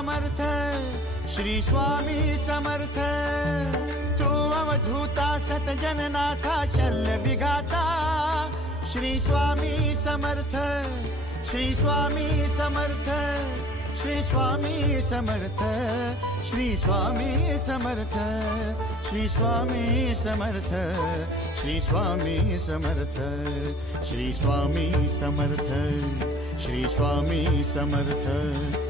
समर्थ श्री स्वामी समर्थ. तो अवधूता सतजननाथा शल्य विघाता श्री स्वामी समर्थ श्री स्वामी समर्थ. श्री स्वामी समर्थ श्री स्वामी समर्थ. श्री स्वामी समर्थ श्री स्वामी समर्थ. श्री स्वामी समर्थ श्री स्वामी समर्थ.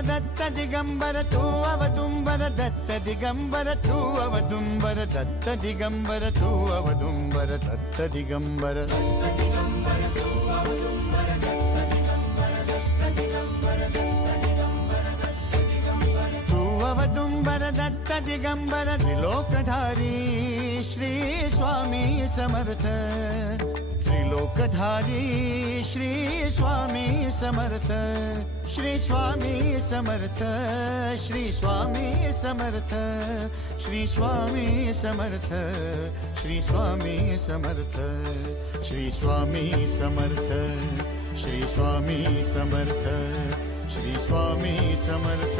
దత్త దిగంబర తూవవ దుంబర దత్త దిగంబర తూవవ దుంబర దత్త దిగంబర తూవవ దుంబర దత్త దిగంబర दिगंबर त्रिलोकधारी श्री स्वामी समर्थ। त्रिलोकधारी श्री स्वामी समर्थ श्री स्वामी समर्थ। श्री स्वामी समर्थ। श्री स्वामी समर्थ। श्री स्वामी समर्थ। श्री स्वामी समर्थ। श्री स्वामी समर्थ। श्री स्वामी समर्थ। श्री स्वामी समर्थ।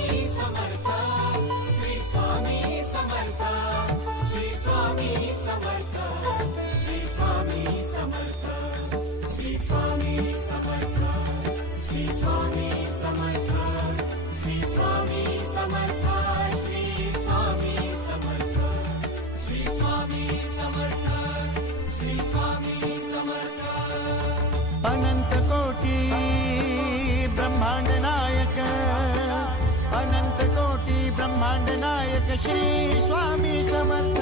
श्री स्वामी समर्थ.